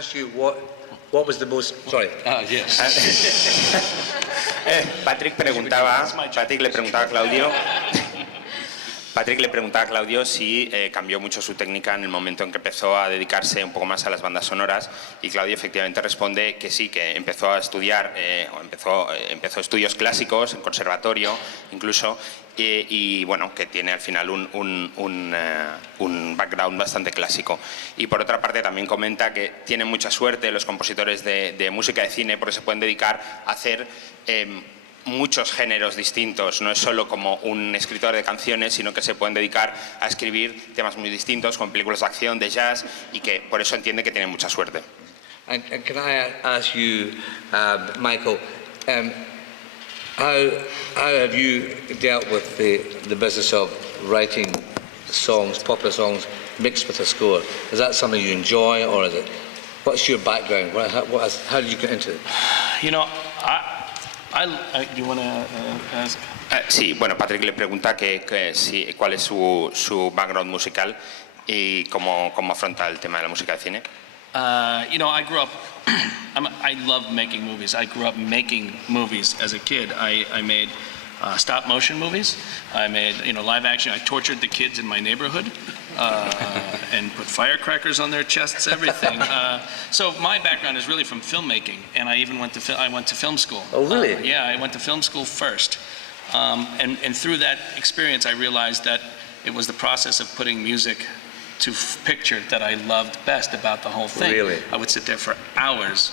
asked you what was the most... Sorry. Yes. Patrick le preguntaba a Claudio si cambió mucho su técnica en el momento en que empezó a dedicarse un poco más a las bandas sonoras, y Claudio efectivamente responde que sí, que empezó a estudiar, empezó estudios clásicos en conservatorio incluso, y bueno, que tiene al final un background bastante clásico. Y por otra parte también comenta que tienen mucha suerte los compositores de música de cine, porque se pueden dedicar a hacer muchos géneros distintos. No es solo como un escritor de canciones, sino que se pueden dedicar a escribir temas muy distintos, con películas de acción, de jazz, y que por eso entiende que tienen mucha suerte. And can I ask you, Michael, how have you dealt with the business of writing songs, popular songs, mixed with a score? Is that something you enjoy, or is it? What's your background? How did you get into it? You know, do you want to ask? Sí, bueno, Patrick le pregunta cuál es su background musical y cómo afronta el tema de la música de cine. You know, I grew up, I love making movies. I grew up making movies as a kid. I made stop motion movies. I made, live action. I tortured the kids in my neighborhood and put firecrackers on their chests, everything. So my background is really from filmmaking, and I even went to film school. Oh, really? Yeah, I went to film school first. And through that experience, I realized that it was the process of putting music to picture that I loved best about the whole thing. Really? I would sit there for hours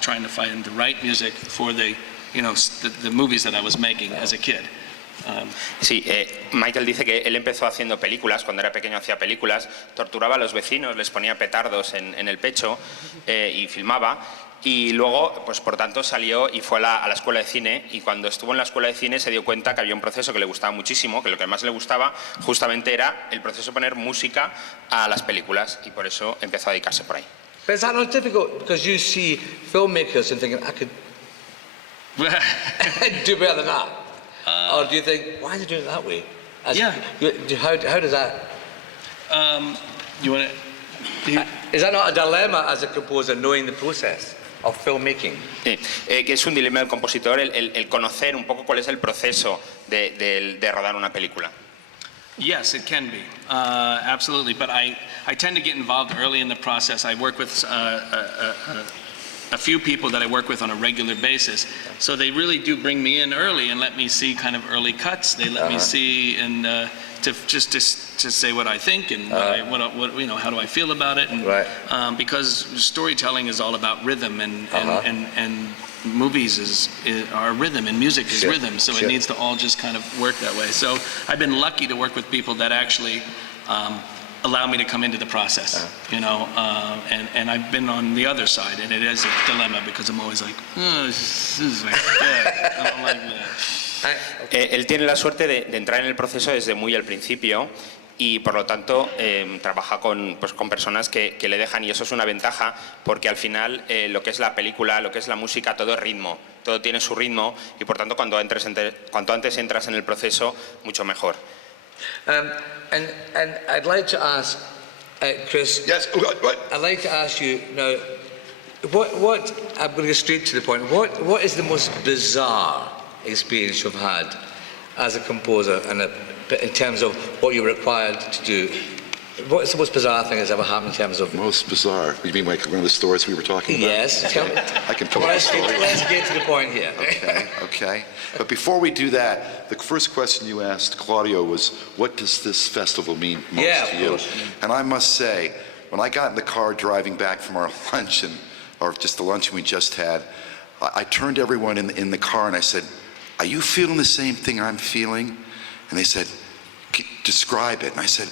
trying to find the right music for the movies that I was making as a kid. Sí, Michael dice que él empezó haciendo películas, cuando era pequeño hacía películas, torturaba a los vecinos, les ponía petardos en el pecho y filmaba, y luego, pues por tanto, salió y fue a la escuela de cine, y cuando estuvo en la escuela de cine se dio cuenta que había un proceso que le gustaba muchísimo, que lo que más le gustaba justamente era el proceso de poner música a las películas, y por eso empezó a dedicarse por ahí. But is that not difficult? Because you see filmmakers and thinking, I could do better than that. Or do you think, why are they doing it that way? Yeah. How does that... You want to... Is that not a dilemma as a composer, knowing the process of filmmaking? Que es un dilema del compositor el conocer un poco cuál es el proceso de rodar una película. Yes, it can be, absolutely. But I tend to get involved early in the process. I work with a few people that I work with on a regular basis, so they really do bring me in early and let me see kind of early cuts. They let me see and to say what I think and what how do I feel about it, and because storytelling is all about rhythm and movies are rhythm and music is rhythm, so it needs to all just kind of work that way. So I've been lucky to work with people that actually allow me to come into the process, and I've been on the other side, and it is a dilemma because I'm always like, this is like that. I don't like that. Él tiene la suerte de entrar en el proceso desde muy al principio, y por lo tanto trabaja con personas que le dejan, y eso es una ventaja porque al final lo que es la película, lo que es la música, todo es ritmo, todo tiene su ritmo, y por tanto cuanto antes entras en el proceso, mucho mejor. And I'd like to ask, Chris. Yes. I'd like to ask you now. What? I'm going to go straight to the point. What is the most bizarre experience you've had as a composer, and in terms of what you're required to do? What's the most bizarre thing that's ever happened in terms of... Most bizarre? You mean like one of the stories we were talking about? Yes. Tell me. I can tell Let's get to the point here. Okay. But before we do that, the first question you asked Claudio was, what does this festival mean most to you? And I must say, when I got in the car driving back from our luncheon, or just the luncheon we just had, I turned to everyone in the car and I said, are you feeling the same thing I'm feeling? And they said, describe it. And I said,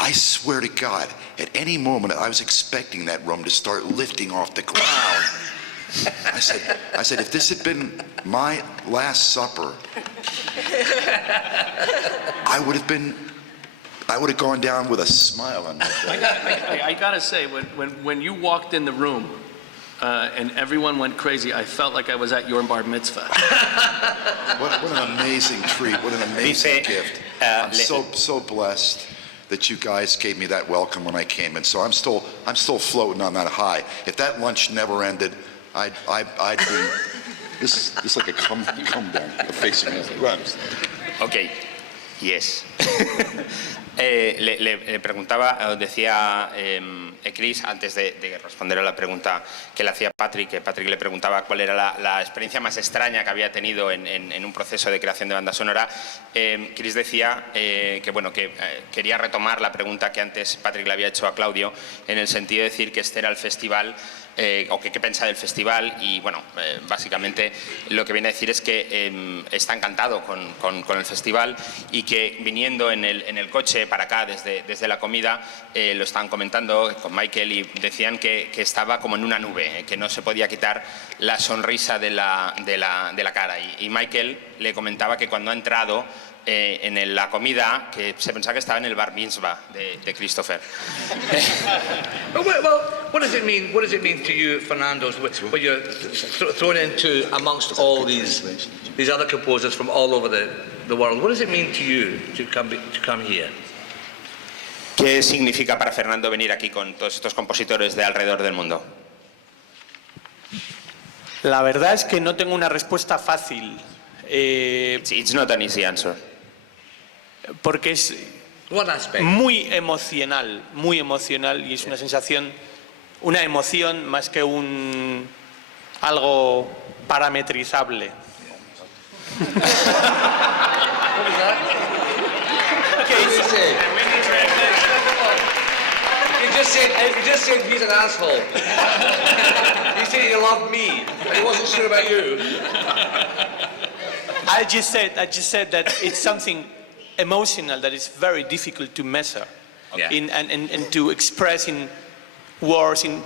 I swear to God, at any moment I was expecting that room to start lifting off the ground. I said, if this had been my last supper, I would have gone down with a smile on my face. I gotta say, when you walked in the room and everyone went crazy, I felt like I was at your bar mitzvah. What an amazing treat! What an amazing gift! I'm so blessed that you guys gave me that welcome when I came in. So I'm still floating on that high. If that lunch never ended, I'd be this like a come down, facing me. Ok, yes. Le preguntaba, decía Chris, antes de responder a la pregunta que le hacía Patrick, que Patrick le preguntaba cuál era la experiencia más extraña que había tenido en un proceso de creación de banda sonora. Chris decía que quería retomar la pregunta que antes Patrick le había hecho a Claudio, en el sentido de decir que este era el festival, o que qué piensa del festival, y bueno, básicamente lo que viene a decir es que está encantado con el festival, y que viniendo en el coche para acá desde la comida, lo estaban comentando con Michael y decían que estaba como en una nube, que no se podía quitar la sonrisa de la cara, y Michael le comentaba que cuando ha entrado en la comida, que se pensaba que estaba en el bar mitzvah de Christopher. Well, what does it mean? What does it mean to you, Fernando, when you're thrown into amongst all these other composers from all over the world? What does it mean to you to come here? ¿Qué significa para Fernando venir aquí con todos estos compositores de alrededor del mundo? La verdad es que no tengo una respuesta fácil. It's not an easy answer. Porque es muy emocional, y es una sensación, una emoción más que algo parametrizable. You just said he's an asshole. He said he loved me, but he wasn't sure about you. I just said that it's something emotional that is very difficult to measure, and to express in words, in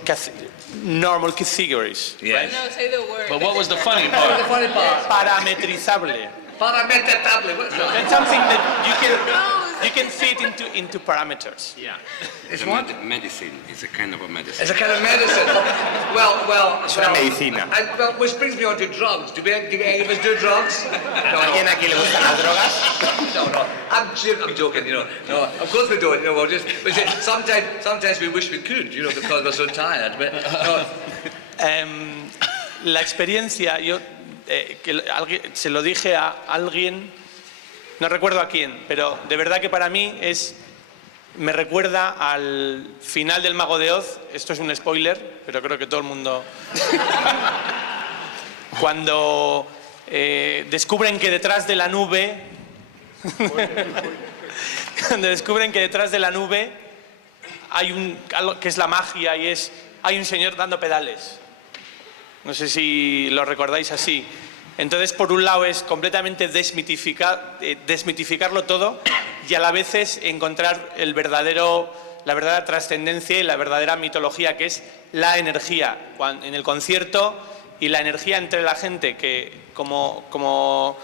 normal categories. Yes. No, say the word. But what was the funny What was part? the funny part? Parametrizable. Parametrizable. What's that? That's something that you can fit into parameters. Yeah. It's what? Medicine. It's a kind of a medicine. It's a kind of medicine. Well. Es una medicina. Well, which brings me on to drugs. Do any of us do drugs? ¿Alguien aquí le gustan las drogas? No. I'm joking, you know. No, of course we don't. You know, we say, sometimes we wish we could, you know, because we're so tired. But no. La experiencia, se lo dije a alguien, no recuerdo a quién, pero de verdad que para mí me recuerda al final del Mago de Oz. Esto es un spoiler, pero creo que todo el mundo... Cuando descubren que detrás de la nube... Cuando descubren que detrás de la nube hay algo que es la magia, y hay un señor dando pedales. No sé si lo recordáis así. Entonces, por un lado es completamente desmitificarlo todo, y a la vez es encontrar la verdadera trascendencia y la verdadera mitología, que es la energía en el concierto, y la energía entre la gente, que como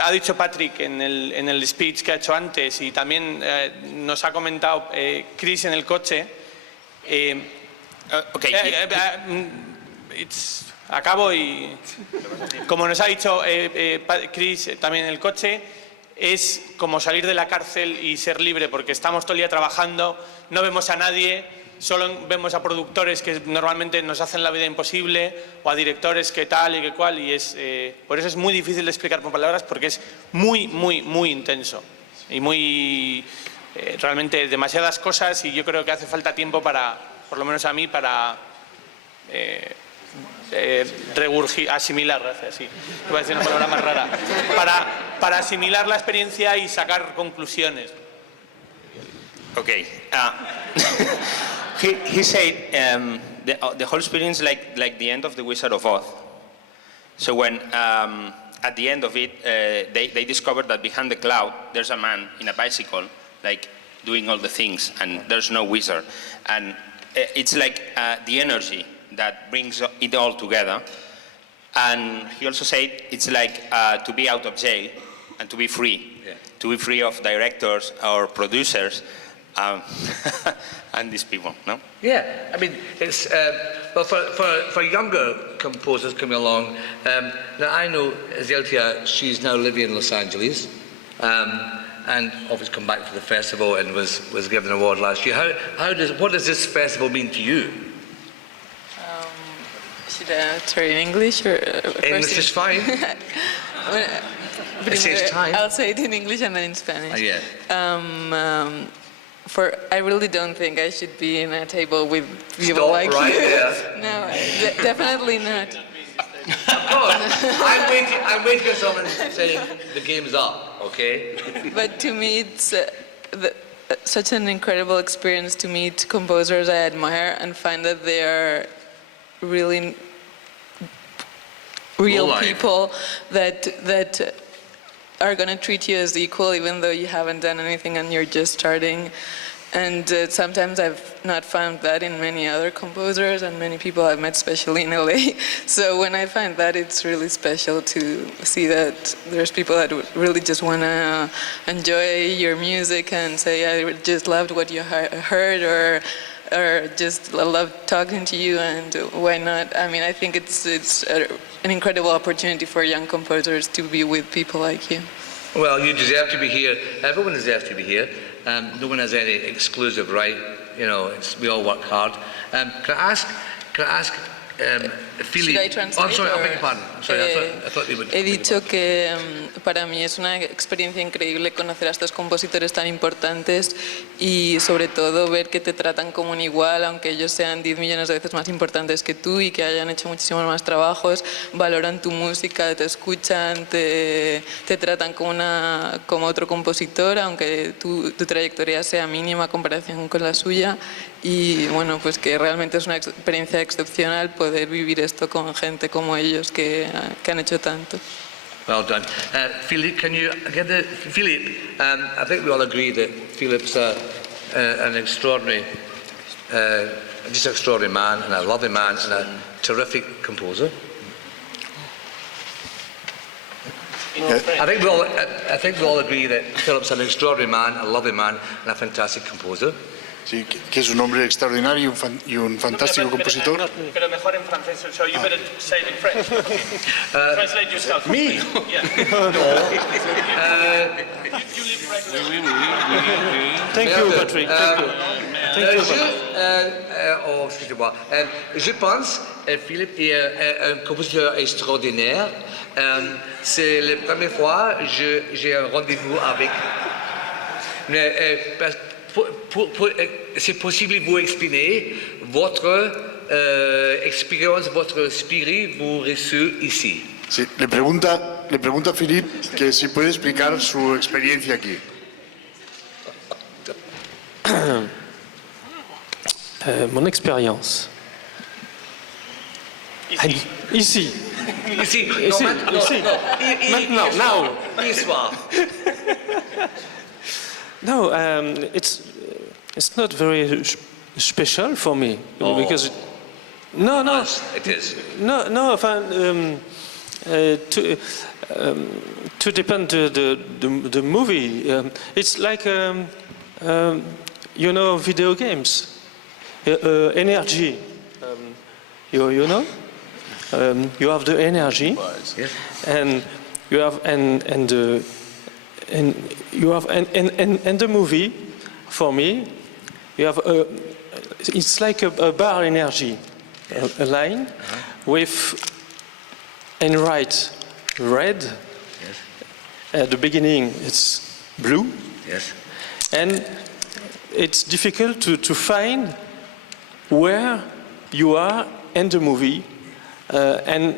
ha dicho Patrick en el speech que ha hecho antes, y también nos ha comentado Chris en el coche. Acabo, y como nos ha dicho Chris también en el coche, es como salir de la cárcel y ser libre, porque estamos todo el día trabajando, no vemos a nadie, solo vemos a productores que normalmente nos hacen la vida imposible, o a directores que tal y que cual, y por eso es muy difícil de explicar por palabras, porque es muy, muy, muy intenso y muy realmente demasiadas cosas, y yo creo que hace falta tiempo por lo menos a mí, para asimilar, gracias, sí, iba a decir una palabra más rara, para asimilar la experiencia y sacar conclusiones. Okay. He said the whole experience like the end of the Wizard of Oz. So when at the end of it they discovered that behind the cloud there's a man in a bicycle, like doing all the things, and there's no wizard, and it's like the energy that brings it all together. And he also said it's like to be out of jail and to be free, to be free of directors or producers and these people, no? Yeah, I mean, it's well for younger composers coming along. Now I know Zeltia; she's now living in Los Angeles. and obviously come back to the festival and was given an award last year. What does this festival mean to you? Should I answer in English or English is fine. It says time. I'll say it in English and then in Spanish. Yeah. I really don't think I should be in a table with people Stop like right you. there. No, definitely not. Of course. I'm waiting for someone saying the game's up, okay? But to me, it's such an incredible experience to meet composers I admire and find that they are really real Life. people that are going to treat you as equal even though you haven't done anything and you're just starting. And sometimes I've not found that in many other composers and many people I've met, especially in LA. So when I find that, it's really special to see that there's people that really just want to enjoy your music and say, I just loved what you heard, or just love talking to you, and why not? I mean, I think it's an incredible opportunity for young composers to be with people like you. Well, you deserve to be here. Everyone deserves to be here. No one has any exclusive right. You know, we all work hard. Can I ask Philippe? Should I translate? Oh, I'm sorry, I beg your pardon. I'm sorry, I thought you would. He dicho que para mí es una experiencia increíble conocer a estos compositores tan importantes y sobre todo ver que te tratan como un igual, aunque ellos sean 10 millones de veces más importantes que tú y que hayan hecho muchísimos más trabajos, valoran tu música, te escuchan, te tratan como otro compositor, aunque tu trayectoria sea mínima en comparación con la suya. Y bueno, pues que realmente es una experiencia excepcional poder vivir esto con gente como ellos que han hecho tanto. Well done. Philippe, can you get the... Philippe, I think we all agree that Philippe's an extraordinary, just an extraordinary man and a lovely man and a terrific composer. I think we all agree that Philippe's an extraordinary man, a lovely man and a fantastic composer. Sí, que es un hombre extraordinario y un fantástico compositor. Pero mejor en francés, so you better say it in French. Okay. Translate yourself. Me? Yeah. Thank you, Patrick. Excusez-moi. Je pense que Philippe est un compositeur extraordinaire. C'est la première fois que j'ai un rendez-vous avec. C'est possible de vous exprimer votre expérience, votre spirit vous reçu ici. Sí, le pregunta a Philippe que si puede explicar su experiencia aquí. Mon expérience. Ici. Ici. Non, maintenant. Maintenant, now. Histoire. No, it's not very special for me because no, It is. no. To depend the movie, it's like video games, energy. You know, you have the energy, Yes. and you have and you have and the movie, for me, you have it's like a bar energy, a line with and right red. Yes. At the beginning, it's blue, Yes. and it's difficult to find where you are in the movie, and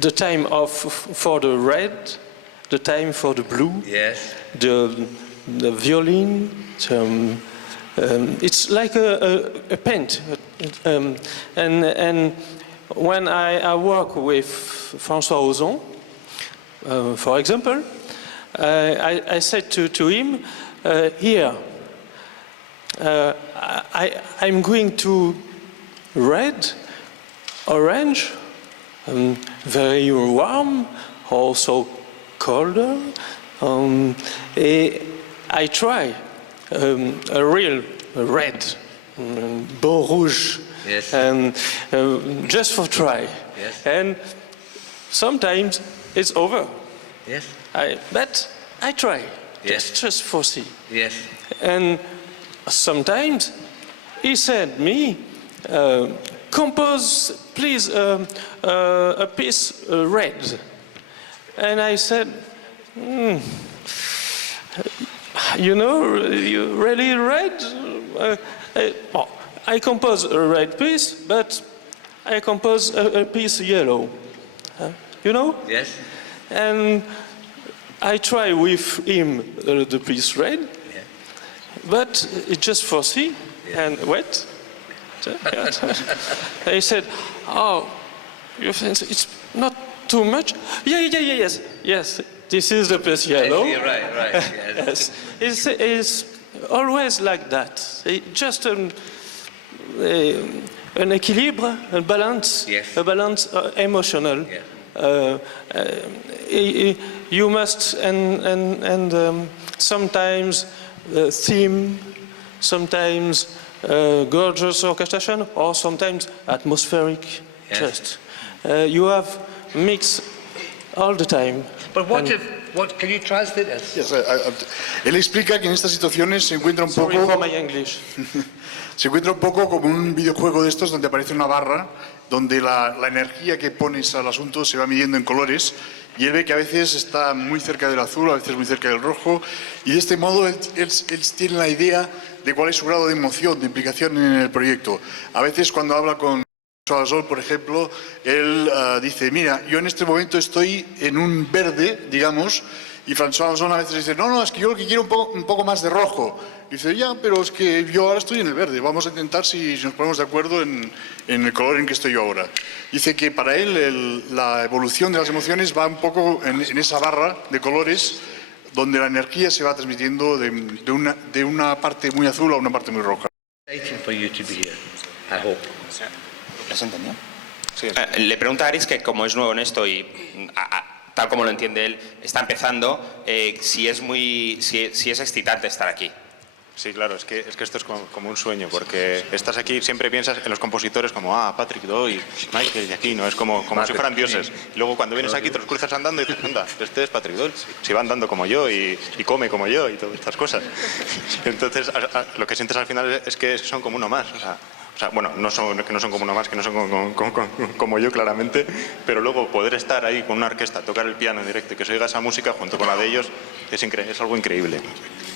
the time for the red, the time for the blue, Yes. the violin. It's like a paint, and when I work with François Ozon, for example, I said to him, here, I'm going to red, orange, very warm, also colder. I try a real red, beau rouge, Yes. and just for try. Yes. And sometimes it's over. Yes. But I try. Yes. just for see. Yes. And sometimes he said me, compose please a piece red. And I said, you know, you really red? Well, I compose a red piece, but I compose a piece yellow. You know? Yes. And I try with him the piece red, Yeah. but it just for see and wet. I said, oh, you think it's not too much? Yes. This is the piece yellow. You're right. Yes. Yes, it's always like that. It just an équilibre, a balance, Yes. a balance emotional. Yeah. You must and sometimes theme, sometimes gorgeous orchestration, or sometimes atmospheric. Yes. Just you have mix all the time. But what can you translate this? Yes, él explica que en estas situaciones se encuentra un Sorry for poco... my English. Se encuentra un poco como un videojuego de estos donde aparece una barra, donde la energía que pones al asunto se va midiendo en colores, y él ve que a veces está muy cerca del azul, a veces muy cerca del rojo, y de este modo él tiene la idea de cuál es su grado de emoción, de implicación en el proyecto. A veces cuando habla con Sol, por ejemplo, él dice, mira, yo en este momento estoy en un verde, digamos, y François Ozon a veces dice, no, es que yo lo que quiero un poco más de rojo. Y dice, ya, pero es que yo ahora estoy en el verde, vamos a intentar si nos ponemos de acuerdo en el color en que estoy yo ahora. Dice que para él la evolución de las emociones va un poco en esa barra de colores donde la energía se va transmitiendo de una parte muy azul a una parte muy roja. Exciting for you to be here, I hope. ¿Lo has entendido? Sí. Le pregunta a Aritz que como es nuevo en esto y tal como lo entiende él, está empezando, si es excitante estar aquí. Sí, claro, es que esto es como un sueño, porque estás aquí, siempre piensas en los compositores como, Patrick Doyle, Michael y aquí, ¿no? Es como si fueran dioses. Y luego cuando vienes aquí te los cruzas andando y dices, anda, este es Patrick Doyle, si va andando como yo y come como yo y todas estas cosas. Entonces, lo que sientes al final es que son como uno más, o sea, bueno, que no son como uno más, que no son como yo claramente, pero luego poder estar ahí con una orquesta, tocar el piano en directo y que se oiga esa música junto con la de ellos es algo increíble.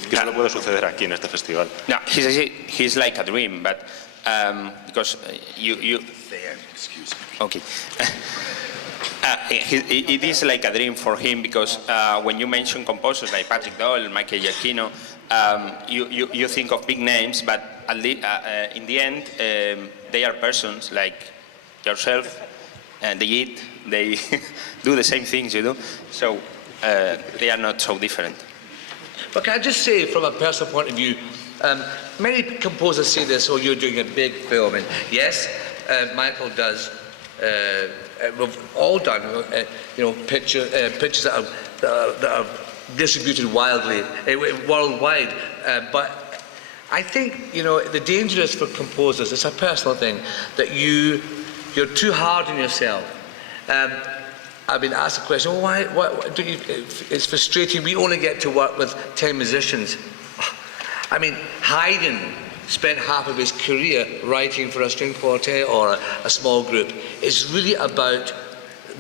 Que solo puede suceder aquí en este festival. No, he's like a dream, but because you okay. It is like a dream for him because when you mention composers like Patrick Doyle, Michael Giacchino, you think of big names, but in the end, they are persons like yourself, and they eat, they do the same things you do, so they are not so different. But can I just say, from a personal point of view, many composers say this, you're doing a big film, and yes, Michael does, we've all done, pictures that are distributed worldwide, but I think, the danger is for composers, it's a personal thing, that you're too hard on yourself. I've been asked the question, why don't you, it's frustrating, we only get to work with 10 musicians. I mean, Haydn spent half of his career writing for a string quartet or a small group. It's really about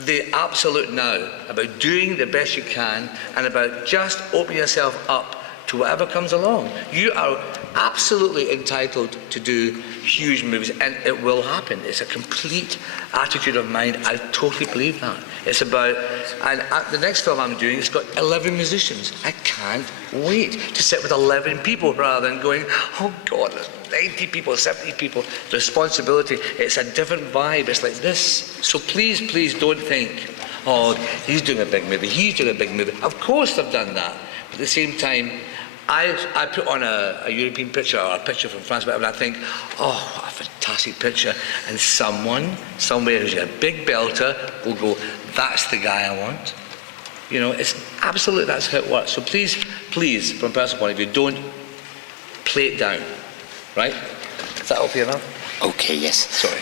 the absolute now, about doing the best you can and about just opening yourself up to whatever comes along. You are absolutely entitled to do huge movies, and it will happen. It's a complete attitude of mind. I totally believe that. It's about, and the next film I'm doing, it's got 11 musicians. I can't wait to sit with 11 people rather than going, oh God, there's 90 people, 70 people. The responsibility, it's a different vibe. It's like this. So please don't think, oh, he's doing a big movie, he's doing a big movie. Of course they've done that. But at the same time, I put on a European picture or a picture from France, and I think, oh, what a fantastic picture. And someone, somewhere who's a big belter will go, that's the guy I want. It's absolutely, that's how it works. So please, from a personal point of view, don't play it down, right? Is that okay enough? Okay, yes. Sorry.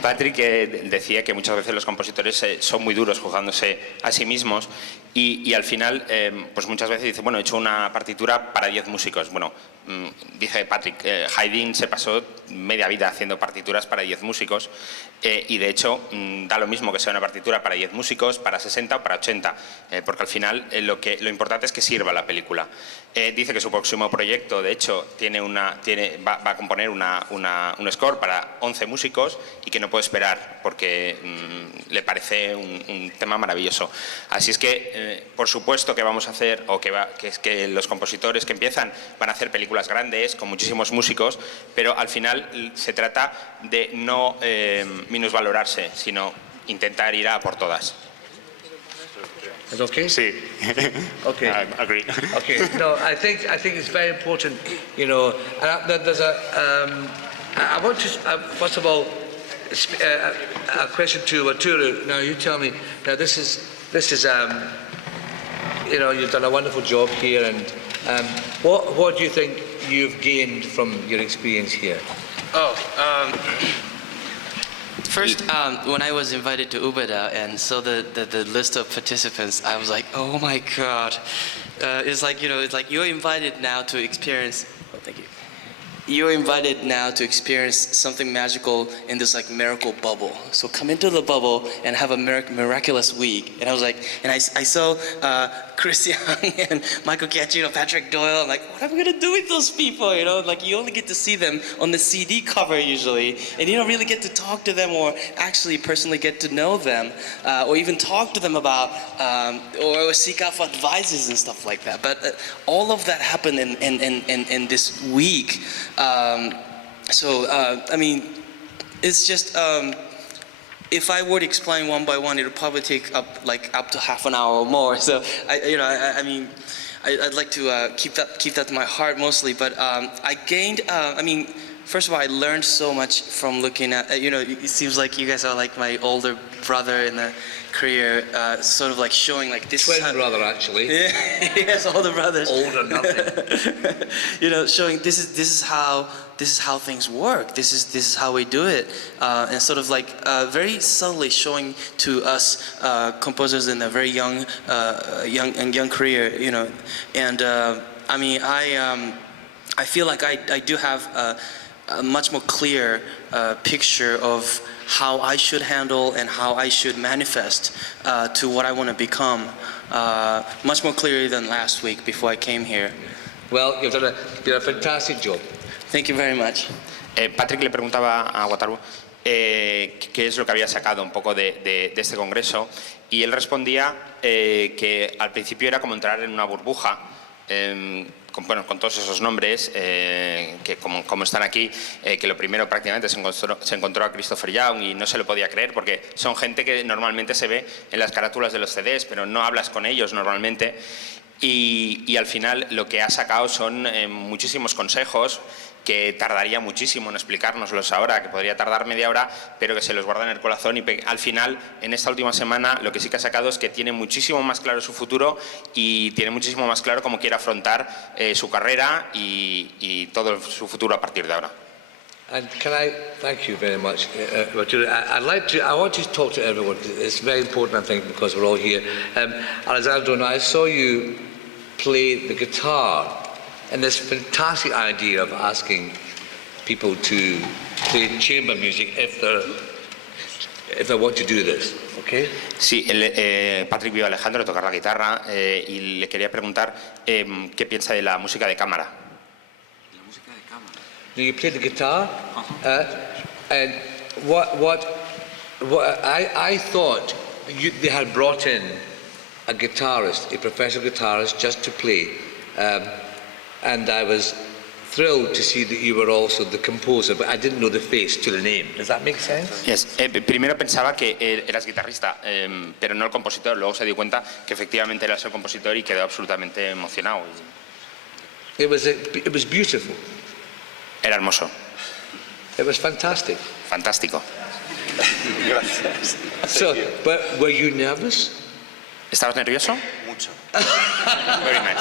Patrick decía que muchas veces los compositores son muy duros juzgándose a sí mismos y al final, pues muchas veces dice, bueno, he hecho una partitura para 10 músicos. Bueno, dice Patrick, Haydn se pasó media vida haciendo partituras para 10 músicos y de hecho da lo mismo que sea una partitura para 10 músicos, para 60 o para 80, porque al final lo importante es que sirva la película. Dice que su próximo proyecto, de hecho, va a componer un score para 11 músicos y que no puede esperar porque le parece un tema maravilloso. Así es que, por supuesto que vamos a hacer, que los compositores que empiezan van a hacer películas grandes con muchísimos músicos, pero al final se trata de no minusvalorarse, sino intentar ir a por todas. Is it okay? Sí. Okay. I agree. Okay. No, I think it's very important, you know. And there's I want to first of all a question to Wataru. Now you tell me. Now this is you know, you've done a wonderful job here, and what do you think you've gained from your experience here? First, when I was invited to Úbeda and saw the list of participants, I was like, oh my God. It's like, you know, it's like you're invited now to experience, oh, thank you. You're invited now to experience something magical in this like miracle bubble. So come into the bubble and have a miraculous week. And I was like, and I saw Christian and Michael Giacchino, Patrick Doyle. I'm like, what am I gonna do with those people? You know, like you only get to see them on the CD cover usually, and you don't really get to talk to them or actually personally get to know them, or even talk to them about, or seek out for advices and stuff like that. But all of that happened in this week. I mean, it's just, if I were to explain one by one, it would probably take up to half an hour or more. So, I mean, I'd like to keep that to my heart mostly. But I gained, I mean, first of all, I learned so much from looking at, you know, it seems like you guys are like my older brother in the career, sort of like showing like this. Twin brother, actually. Yeah, yes, older brothers. Older, nothing. You know, showing this is how things work. This is how we do it, and sort of like very subtly showing to us composers in a very young career, you know. And I mean, I feel like I do have a much more clear picture of how I should handle and how I should manifest to what I want to become, much more clearly than last week before I came here. Well, you've done a fantastic job. Thank you very much. Patrick le preguntaba a Wataru qué es lo que había sacado un poco de este congreso y él respondía que al principio era como entrar en una burbuja, con todos esos nombres que como están aquí, que lo primero prácticamente se encontró a Christopher Young y no se lo podía creer porque son gente que normalmente se ve en las carátulas de los CDs, pero no hablas con ellos normalmente y al final lo que ha sacado son muchísimos consejos que tardaría muchísimo en explicárnoslos ahora, que podría tardar media hora, pero que se los guarda en el corazón y al final, en esta última semana, lo que sí que ha sacado es que tiene muchísimo más claro su futuro y tiene muchísimo más claro cómo quiere afrontar su carrera y todo su futuro a partir de ahora. And can I thank you very much, Wataru. I want to talk to everyone. It's very important, I think, because we're all here. Alejandro, I saw you play the guitar. And this fantastic idea of asking people to play chamber music if they want to do this, okay? Sí, Patrick vio a Alejandro tocar la guitarra y le quería preguntar qué piensa de la música de cámara. La música de cámara. Do you play the guitar? And what I thought they had brought in a guitarist, a professional guitarist, just to play. And I was thrilled to see that you were also the composer, but I didn't know the face to the name. Does that make sense? Yes. Primero pensaba que eras guitarrista, pero no el compositor. Luego se dio cuenta que efectivamente eras el compositor y quedó absolutamente emocionado. It was beautiful. Era hermoso. It was fantastic. Fantástico. Gracias. So, but were you nervous? ¿Estabas nervioso? Mucho. Very nice.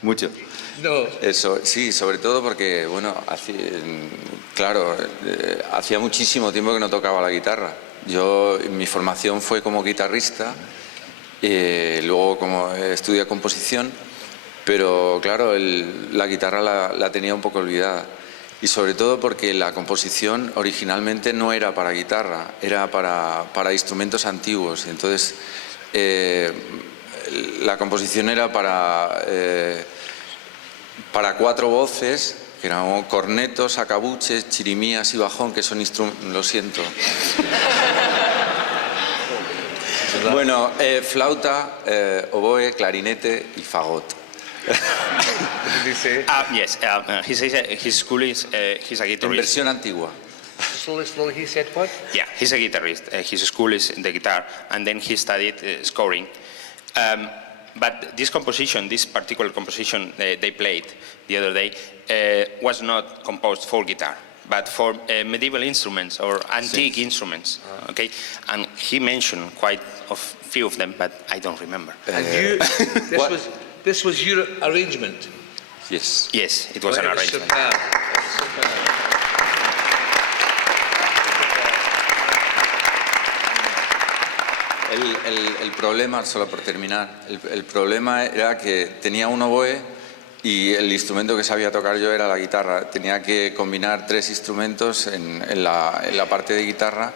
Mucho. No. Eso, sí, sobre todo porque, bueno, claro, hacía muchísimo tiempo que no tocaba la guitarra. Mi formación fue como guitarrista, luego como estudié composición, pero claro, la guitarra la tenía un poco olvidada. Y sobre todo porque la composición originalmente no era para guitarra, era para instrumentos antiguos. Entonces, la composición era para 4 voces, que eran cornetos, acabuches, chirimías y bajón, que son instrumentos... Lo siento. Bueno, flauta, oboe, clarinete y fagot. Yes, he says his school is he's a En guitarist. versión antigua. Slowly, he said what? Yeah, he's a guitarist. His school is the guitar, and then he studied scoring. But this particular composition they played the other day, was not composed for guitar, but for medieval instruments or antique instruments. Okay, and he mentioned quite a few of them, but I don't remember. And this was your arrangement? Yes. Yes, it was an arrangement. Superb. El problema, solo por terminar, el problema era que tenía un oboe y el instrumento que sabía tocar yo era la guitarra. Tenía que combinar 3 instrumentos en la parte de guitarra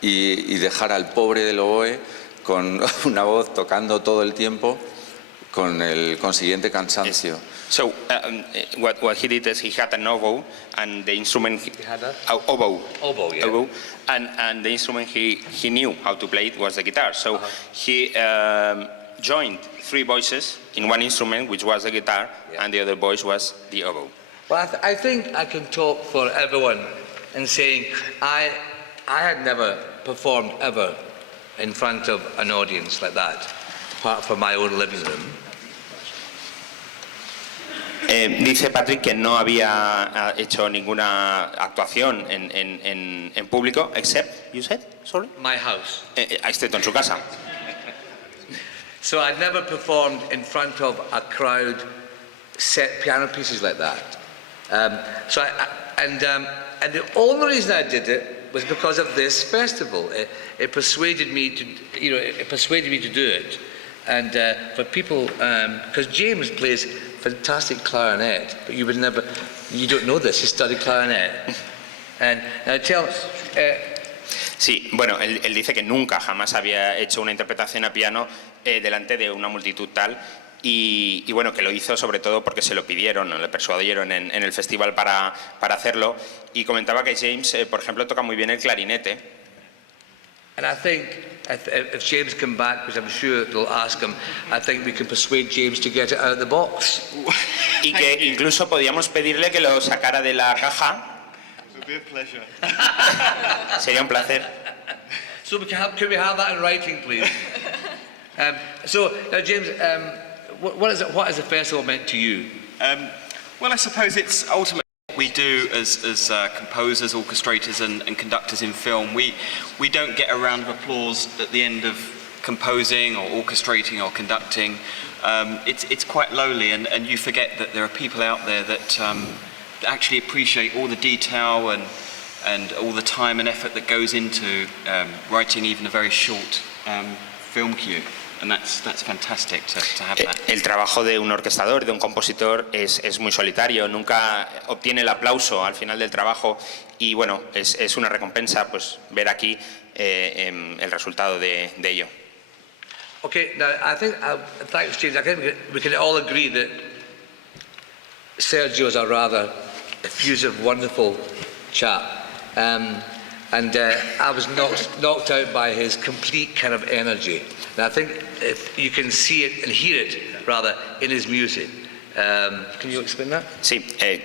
y dejar al pobre del oboe con una voz tocando todo el tiempo, con el consiguiente cansancio. So what he did is he had an oboe, and the instrument oboe, yeah. oboe, and the instrument he knew how to play it was the guitar. So he joined 3 voices in one instrument, which was the guitar, and the other voice was the oboe. Well, I think I can talk for everyone in saying I had never performed ever in front of an audience like that, apart from my own living room. Dice Patrick que no había hecho ninguna actuación en público, except, you said, sorry? My house. Excepto en su casa. So I'd never performed in front of a crowd, set piano pieces like that. And the only reason I did it was because of this festival. It persuaded me to, do it. And for people, because James plays fantastic clarinet, but you don't know this, he studied clarinet. And now Sí, bueno, él dice que nunca, jamás había hecho una interpretación a piano delante de una multitud tal, y bueno, que lo hizo sobre todo porque se lo pidieron, le persuadieron en el festival para hacerlo, y comentaba que James, por ejemplo, toca muy bien el clarinete. And I think if James come back, which I'm sure they'll ask him, I think we can persuade James to get it out of the box. Y que incluso podíamos pedirle que lo sacara de la caja. Sería un placer. So can we have that in writing, please? So now, James, what has the festival meant to you? Well, I suppose it's ultimately what we do as composers, orchestrators and conductors in film. We don't get a round of applause at the end of composing or orchestrating or conducting. It's quite lowly, and you forget that there are people out there that actually appreciate all the detail and all the time and effort that goes into writing even a very short film cue. And that's fantastic to have that. El trabajo de un orquestador, de un compositor, es muy solitario, nunca obtiene el aplauso al final del trabajo, y bueno, es una recompensa pues ver aquí el resultado de ello. Okay, now I think, thanks James, I think we can all agree that Sergio's a rather effusive, wonderful chap. And I was knocked out by his complete kind of energy. And I think if you can see it and hear it, rather, in his music. Can you explain that? Sí,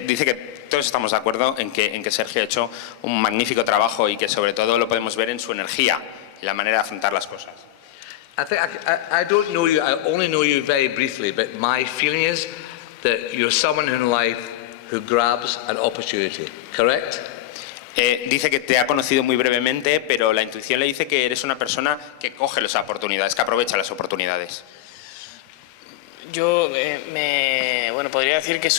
dice que todos estamos de acuerdo en que Sergio ha hecho un magnífico trabajo y que sobre todo lo podemos ver en su energía y la manera de afrontar las cosas. I think I don't know you, I only know you very briefly, but my feeling is that you're someone in life who grabs an opportunity, correct? Dice que te ha conocido muy brevemente, pero la intuición le dice que eres una persona que coge las oportunidades, que aprovecha las oportunidades. Yo bueno, podría decir que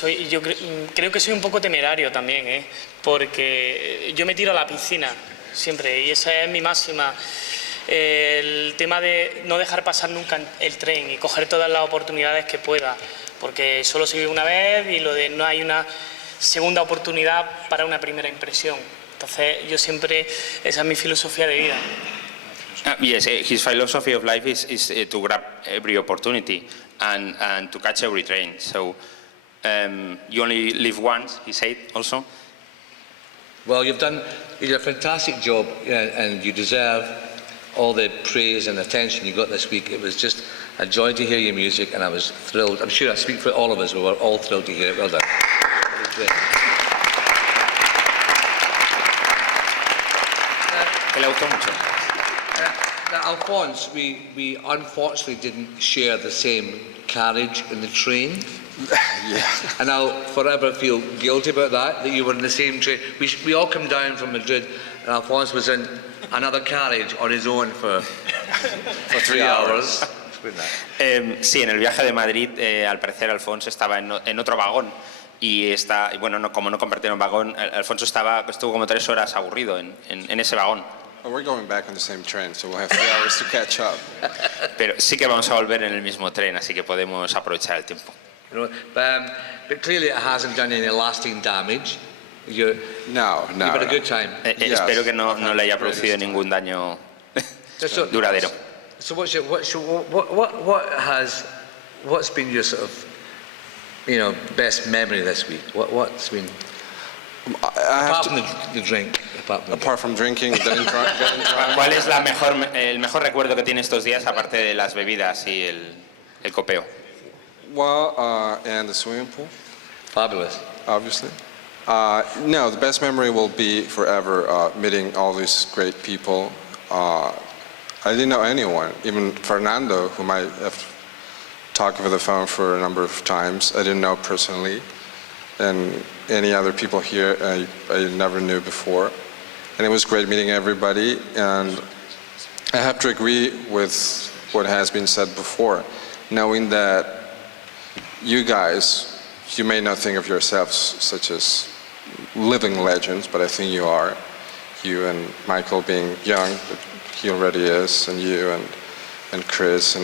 creo que soy un poco temerario también, porque yo me tiro a la piscina siempre y esa es mi máxima. El tema de no dejar pasar nunca el tren y coger todas las oportunidades que pueda, porque solo se vive una vez y lo de no hay una segunda oportunidad para una primera impresión. Entonces yo siempre, esa es mi filosofía de vida. Yes, his philosophy of life is to grab every opportunity and to catch every train. So you only live once, he said also. Well, you did a fantastic job, and you deserve all the praise and attention you got this week. It was just a joy to hear your music, and I was thrilled. I'm sure I speak for all of us. We were all thrilled to hear it. Well done. It was great. Que le gustó mucho. Now, Alphonse, we unfortunately didn't share the same carriage in the train. Yeah. And I'll forever feel guilty about that you were in the same train. We all come down from Madrid, and Alphonse was in another carriage on his own for 3 hours. Sí, en el viaje de Madrid, al parecer Alfonso estaba en otro vagón y bueno, como no compartieron vagón, Alfonso estuvo como 3 horas aburrido en ese vagón. We're going back on the same train, so we'll have 3 hours to catch up. Pero sí que vamos a volver en el mismo tren, así que podemos aprovechar el tiempo. But clearly it hasn't done any lasting damage. No. You've had a good time. Yes. Espero que no le haya producido ningún daño duradero. So what's been your sort of, best memory this week? What's been apart from the drink? Apart from drinking, getting drunk. ¿Cuál es el mejor recuerdo que tiene estos días aparte de las bebidas y el copeo? Well, and the swimming pool. Fabulous. Obviously. No, the best memory will be forever meeting all these great people. I didn't know anyone, even Fernando, whom I have talked over the phone for a number of times. I didn't know personally, and any other people here I never knew before. And it was great meeting everybody, and I have to agree with what has been said before, knowing that you guys, you may not think of yourselves such as living legends, but I think you are. You and Michael being young, but he already is, and you and Chris,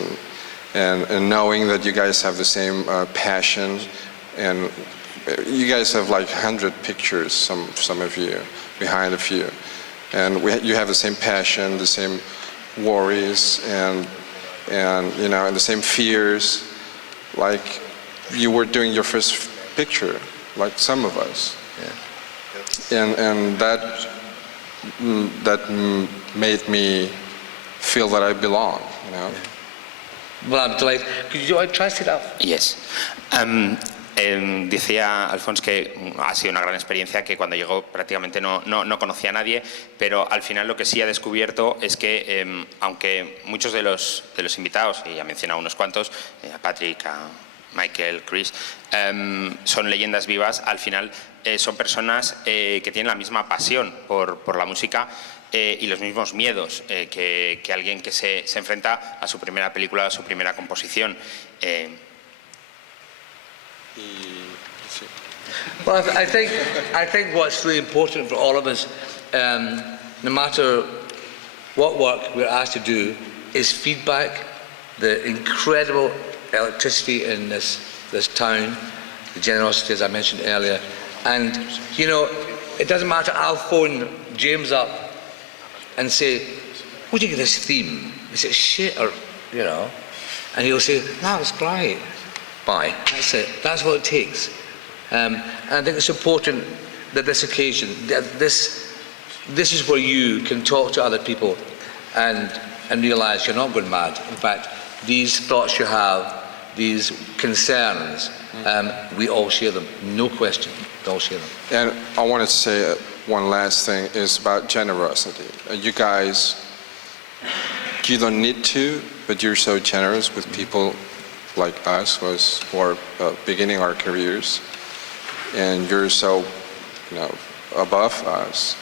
and knowing that you guys have the same passion, and you guys have like 100 pictures, some of you, behind a few, and you have the same passion, the same worries, and the same fears, like you were doing your first picture, like some of us. Yeah. And that made me feel that I belong, Yeah. Well, I'm delighted. Could you translate that? Yes. Decía Alfonso que ha sido una gran experiencia, que cuando llegó prácticamente no conocía a nadie, pero al final lo que sí ha descubierto es que aunque muchos de los invitados, y ya he mencionado unos cuantos, a Patrick, a Michael, Chris, son leyendas vivas, al final son personas que tienen la misma pasión por la música y los mismos miedos que alguien que se enfrenta a su primera película, a su primera composición. Well, I think what's really important for all of us, no matter what work we're asked to do, is feedback, the incredible electricity in this town, the generosity, as I mentioned earlier. And, it doesn't matter, I'll phone James up and say, what do you think of this theme? Is it shit or, and he'll say, that was great. Bye. That's it. That's what it takes. And I think it's important that this occasion, this is where you can talk to other people and realise you're not going mad. In fact, these thoughts you have, these concerns, we all share them, no question, we all share them. And I wanted to say one last thing is about generosity. You guys, you don't need to, but you're so generous with people like us who are beginning our careers, and you're so above us,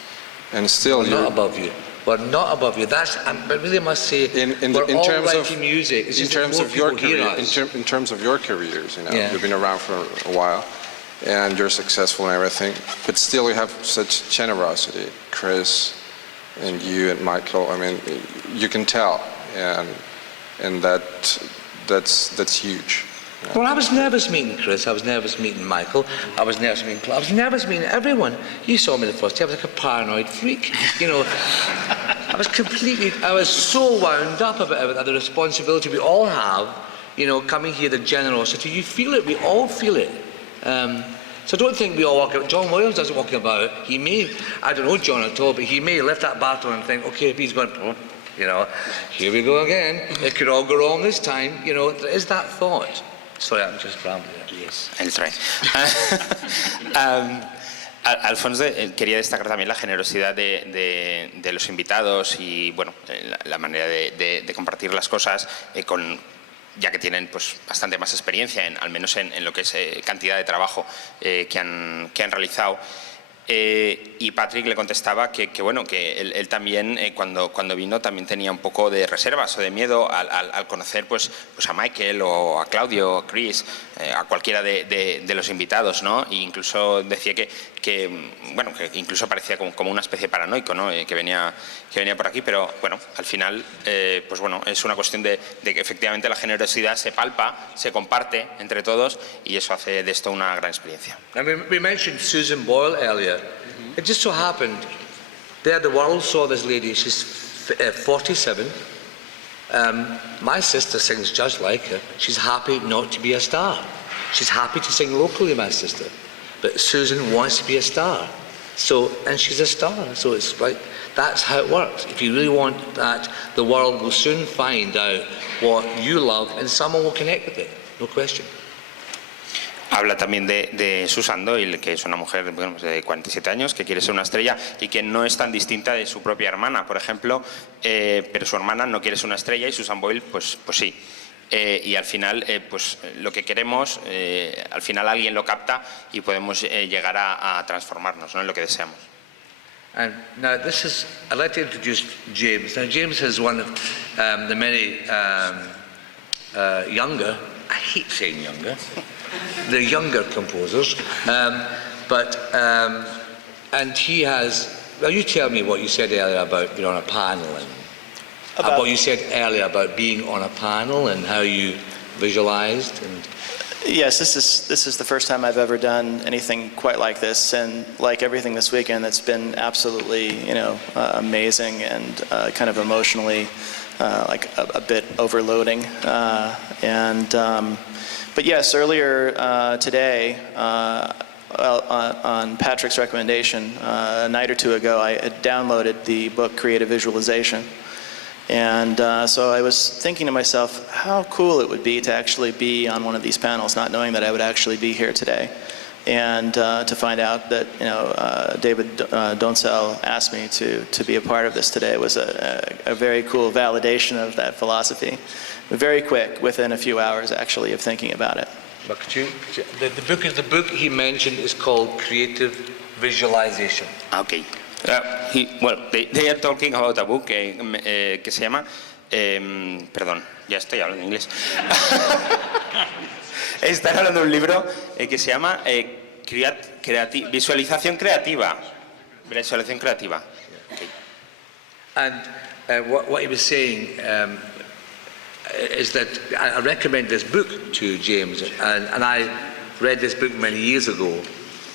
and still we're not above you. We're not above you. That's, but really I must say, we're all writing music. It's in just terms more of your people hear career, us. in terms of your careers, you know, Yeah. you've been around for a while, and you're successful and everything, but still you have such generosity, Chris, and you and Michael. I mean, you can tell, and that's huge. Well, I was nervous meeting Chris, I was nervous meeting Michael, I was nervous meeting Claudio, I was nervous meeting everyone. You saw me the first day, I was like a paranoid freak, you know. I was so wound up about the responsibility we all have, you know, coming here, the generosity. You feel it, we all feel it. So I don't think we all walk out. John Williams doesn't walk about. He may, I don't know John at all, but he may lift that baton and think, okay, if he's going, you know, here we go again. It could all go wrong this time. You know, there is that thought. Sorry, I'm just rambling. Yes, I'll try. Alfonso, quería destacar también la generosidad de los invitados y bueno, la manera de compartir las cosas ya que tienen pues bastante más experiencia, al menos en lo que es cantidad de trabajo que han realizado. Y Patrick le contestaba que bueno, que él también cuando vino también tenía un poco de reservas o de miedo al conocer pues a Michael o a Claudio, a Chris, a cualquiera de los invitados, ¿no? E incluso decía que bueno, que incluso parecía como una especie de paranoico, ¿no? Que venía por aquí, pero bueno, al final pues bueno, es una cuestión de que efectivamente la generosidad se palpa, se comparte entre todos y eso hace de esto una gran experiencia. I mean, we mentioned Susan Boyle earlier. It just so happened, there the world saw this lady, she's 47. My sister sings just like her. She's happy not to be a star. She's happy to sing locally, my sister. But Susan wants to be a star. So, and she's a star. So it's like, that's how it works. If you really want that, the world will soon find out what you love and someone will connect with it. No question. Habla también de Susan Doyle, que es una mujer bueno, de 47 años, que quiere ser una estrella y que no es tan distinta de su propia hermana, por ejemplo, pero su hermana no quiere ser una estrella y Susan Boyle pues sí. Y al final, pues lo que queremos, al final alguien lo capta y podemos llegar a transformarnos, ¿no? En lo que deseamos. And now I'd like to introduce James. Now James is one of the many younger, I hate saying younger, the younger composers, and he has, well, you tell me what you said earlier about being on a panel and what you said earlier about being on a panel and how you visualized. And yes, this is the first time I've ever done anything quite like this, and like everything this weekend, it's been absolutely, amazing and kind of emotionally like a bit overloading. But yes, earlier today, on Patrick's recommendation, a night or two ago, I had downloaded the book Creative Visualization. And so I was thinking to myself, how cool it would be to actually be on one of these panels, not knowing that I would actually be here today. And to find out that, David Doncel asked me to be a part of this today was a very cool validation of that philosophy. Very quick, within a few hours, actually, of thinking about it. But the book he mentioned is called Creative Visualization. Okay. They are talking about a book que se llama, perdón, ya estoy hablando inglés. Están hablando de un libro que se llama Visualización Creativa. Visualización Creativa. Okay. And what he was saying is that I recommend this book to James, and I read this book many years ago,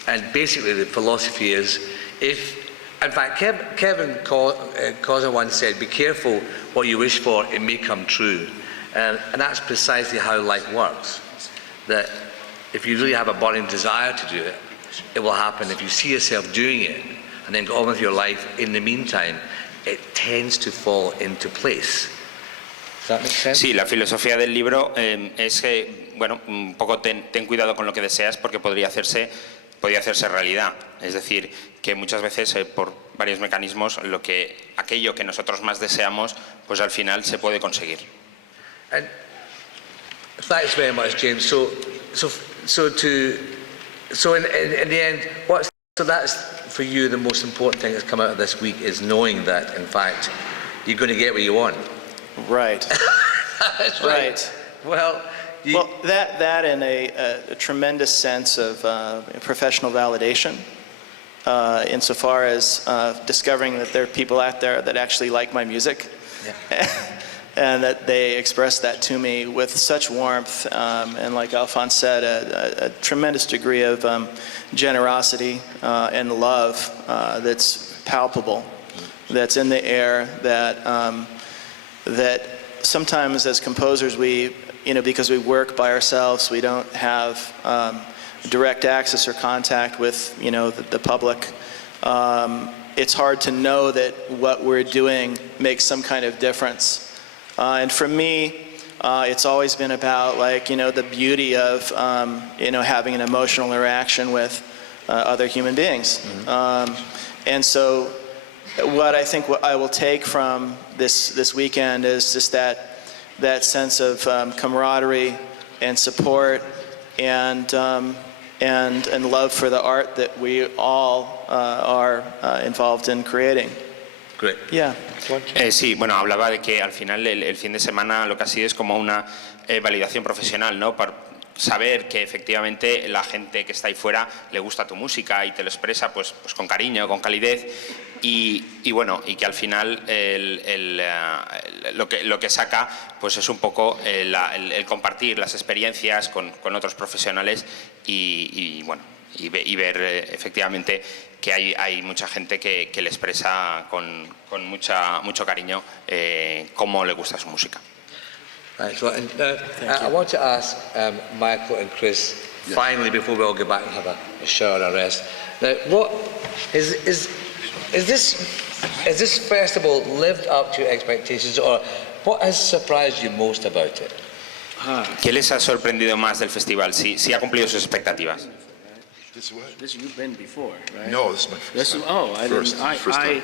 and basically the philosophy is, in fact, Kevin Causer once said, be careful what you wish for, it may come true. And that's precisely how life works. That if you really have a burning desire to do it, it will happen. If you see yourself doing it, and then go on with your life in the meantime, it tends to fall into place. Does that make sense? Sí, la filosofía del libro es que, bueno, un poco ten cuidado con lo que deseas porque podría hacerse realidad. Es decir, que muchas veces por varios mecanismos aquello que nosotros más deseamos, pues al final se puede conseguir. And thanks very much, James. So in the end, what's So that's, for you, the most important thing that's come out of this week is knowing that, in fact, you're going to get what you want. Right. That's right. Well, that and a tremendous sense of professional validation, insofar as discovering that there are people out there that actually like my music, and that they express that to me with such warmth, and like Alphonse said, a tremendous degree of generosity and love that's palpable, that's in the air, that sometimes as composers we, because we work by ourselves, we don't have direct access or contact with, the public. It's hard to know that what we're doing makes some kind of difference. And for me, it's always been about the beauty of, having an emotional interaction with other human beings. And so what I think I will take from this weekend is just that sense of camaraderie and support and love for the art that we all are involved in creating. Great. Yeah. Sí, bueno, hablaba de que al final el fin de semana lo que ha sido es como una validación profesional, ¿no? Para saber que efectivamente la gente que está ahí fuera le gusta tu música y te lo expresa pues con cariño, con calidez y bueno, y que al final lo que saca pues es un poco el compartir las experiencias con otros profesionales y bueno, y ver efectivamente que hay mucha gente que le expresa con mucho cariño cómo le gusta su música. Right, so, I want to ask Michael and Chris, finally, before we all go back and have a shower or rest. Now, what is this festival lived up to your expectations, or what has surprised you most about it? ¿Qué les ha sorprendido más del festival? Si ha cumplido sus expectativas. This you've been before, right? No, this is my first time. First time.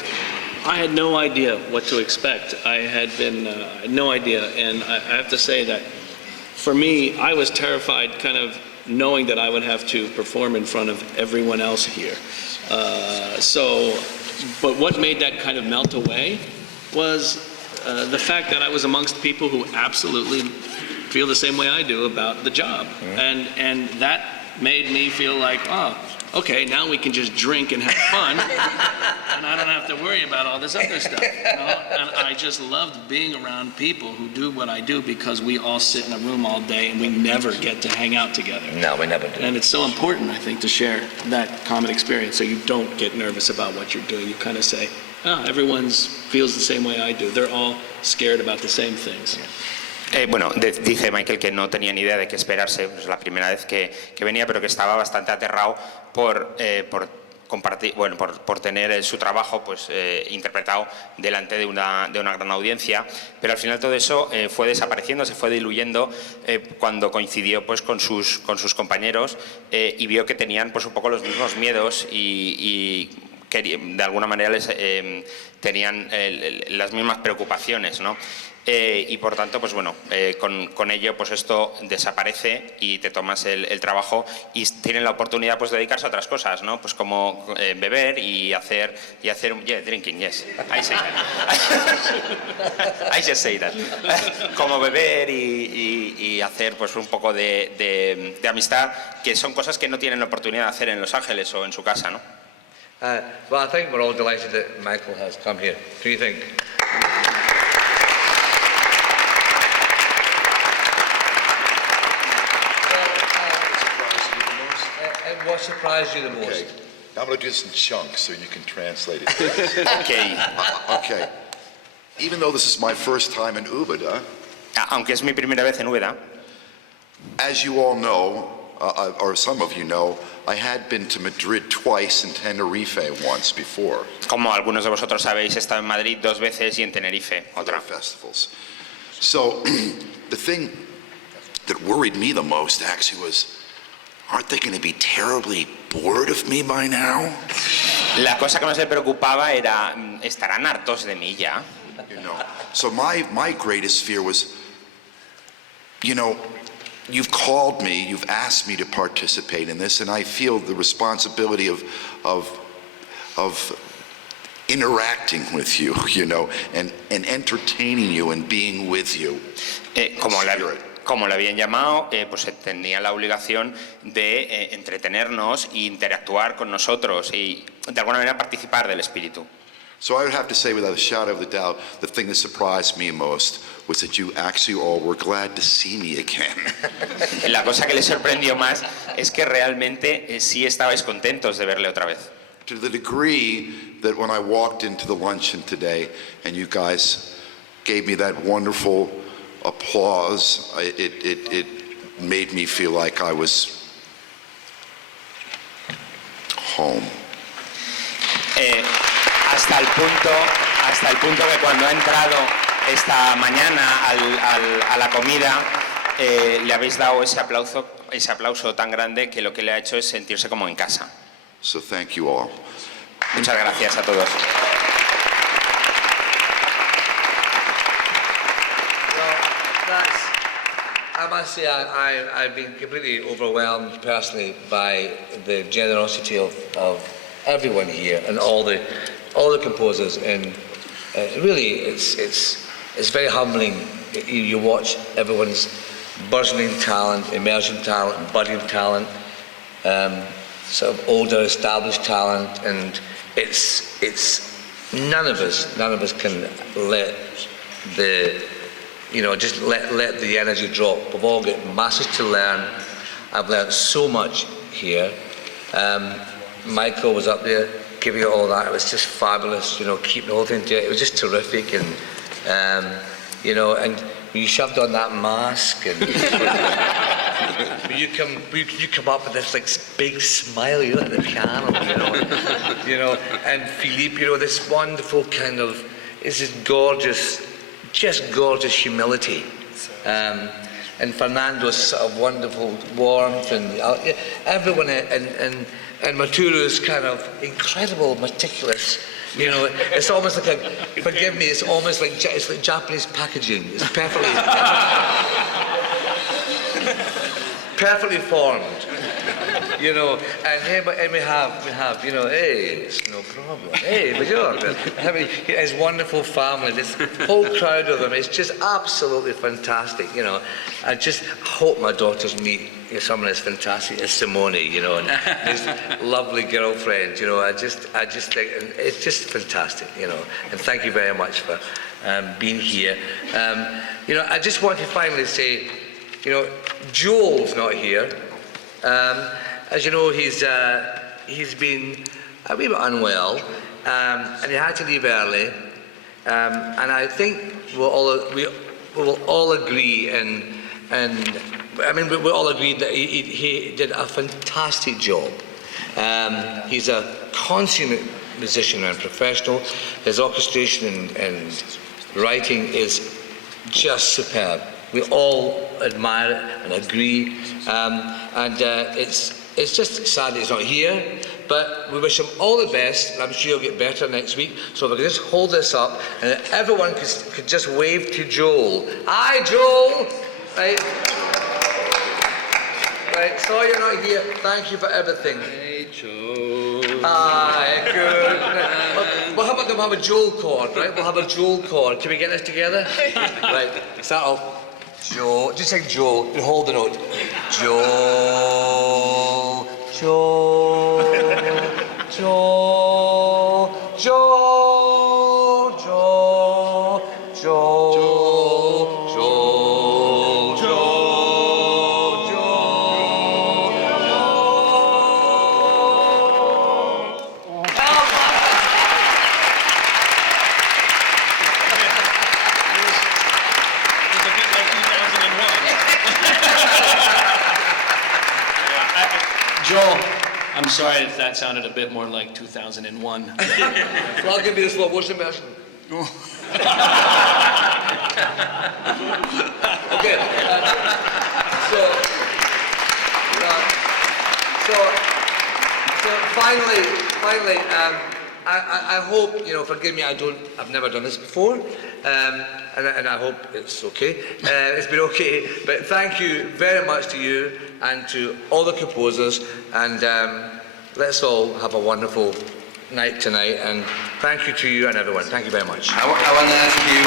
I had no idea what to expect. I had no idea, and I have to say that for me, I was terrified, kind of knowing that I would have to perform in front of everyone else here. But what made that kind of melt away was the fact that I was amongst people who absolutely feel the same way I do about the job, and that made me feel like, okay, now we can just drink and have fun, and I don't have to worry about all this other stuff. And I just loved being around people who do what I do, because we all sit in a room all day and we never get to hang out together. No, we never do. And it's so important, I think, to share that common experience so you don't get nervous about what you're doing. You kind of say, everyone feels the same way I do. They're all scared about the same things. Bueno, dice Michael que no tenía ni idea de qué esperarse, es la primera vez que venía, pero que estaba bastante aterrado por compartir, bueno, por tener su trabajo pues interpretado delante de una gran audiencia, pero al final todo eso fue desapareciendo, se fue diluyendo cuando coincidió pues con sus compañeros y vio que tenían pues un poco los mismos miedos y que de alguna manera tenían las mismas preocupaciones, ¿no? Y por tanto, pues bueno, con ello pues esto desaparece y te tomas el trabajo y tienen la oportunidad pues de dedicarse a otras cosas, ¿no? Pues como beber y hacer drinking, yes, I say that. I just say that. Como beber y hacer pues un poco de amistad, que son cosas que no tienen la oportunidad de hacer en Los Ángeles o en su casa, ¿no? Well, I think we're all delighted that Michael has come here. What do you think? What surprised you the most? Okay. Now I'm going to do this in chunks so you can translate it. Okay. Even though this is my first time in Úbeda, aunque es mi primera vez en Úbeda, as you all know, or some of you know, I had been to Madrid twice and Tenerife once before. Como algunos de vosotros sabéis, he estado en Madrid 2 veces y en Tenerife otra. Festivals. So the thing that worried me the most actually was, aren't they going to be terribly bored of me by now? La cosa que más me preocupaba era, ¿estarán hartos de mí ya? You know, so my greatest fear was, you've called me, you've asked me to participate in this, and I feel the responsibility of interacting with you, you know, and entertaining you and being with you. Como le habían llamado, pues tenía la obligación de entretenernos e interactuar con nosotros y de alguna manera participar del espíritu. So I would have to say, without a shadow of a doubt, the thing that surprised me most was that you actually all were glad to see me again. La cosa que le sorprendió más es que realmente sí estabais contentos de verle otra vez. To the degree that when I walked into the luncheon today and you guys gave me that wonderful applause, it made me feel like I was home. Hasta el punto que cuando ha entrado esta mañana a la comida le habéis dado ese aplauso tan grande que lo que le ha hecho es sentirse como en casa. So thank you all. Muchas gracias a todos. I must say I've been completely overwhelmed personally by the generosity of everyone here and all the composers, and really it's very humbling. You watch everyone's burgeoning talent, emerging talent, budding talent, sort of older established talent, and it's none of us can let the just let the energy drop. We've all got masses to learn. I've learned so much here. Michael was up there giving it all that. It was just fabulous, keeping the whole thing together. It was just terrific, and and you shoved on that mask, and you come up with this like big smile, at the piano, and Philippe, this wonderful kind of, it's this just gorgeous humility, and Fernando's sort of wonderful warmth, and everyone, and Maturu's kind of incredible, meticulous. It's almost like forgive me, it's almost like it's like Japanese packaging. It's perfectly formed. And we have, hey, it's no problem. Hey, but his wonderful family, this whole crowd of them, it's just absolutely fantastic. I just hope my daughters meet someone as fantastic as Simone, and his lovely girlfriend. I just think it's just fantastic, And thank you very much for being here. I just want to finally say, Joel's not here. As you know, he's been a wee bit unwell, and he had to leave early. And I think we will all agree, and I mean we all agreed that he did a fantastic job. He's a consummate musician and professional. His orchestration and writing is just superb. We all admire it and agree, and it's just sad that he's not here, but we wish him all the best, and I'm sure he'll get better next week. So if we can just hold this up, and everyone could just wave to Joel. Hi, Joel! Right, sorry you're not here. Thank you for everything. Hey, Joel. Hi, good. Well, how about them have a Joel chord, right? We'll have a Joel chord. Can we get this together? Right, start off. Joel, just like Joel, and hold the note. Joel, Joel, Joel, Joel, Joel, Joel, Joel, Joel, Joel, I'm sorry if that sounded a bit more like 2001. So I'll give you the slow motion version. Okay. So finally, I hope, forgive me, I've never done this before, and I hope it's okay. It's been okay, but thank you very much to you and to all the composers, and let's all have a wonderful night tonight, and thank you to you and everyone. Thank you very much. I want to ask you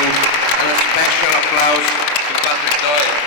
a special applause to Patrick Doyle.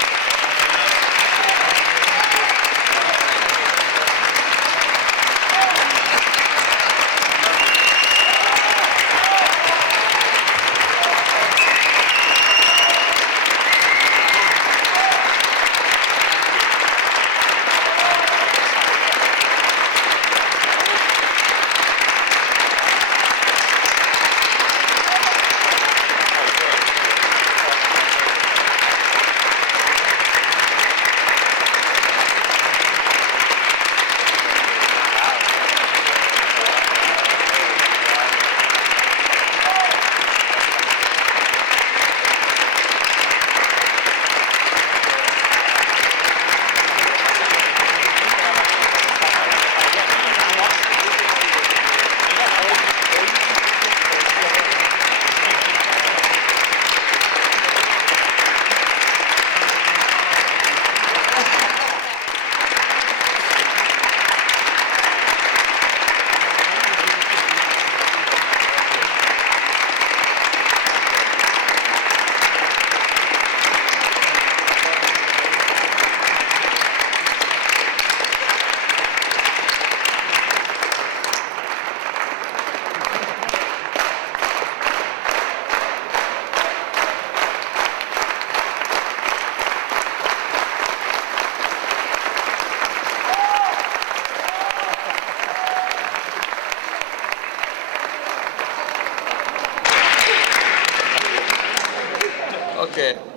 Okay.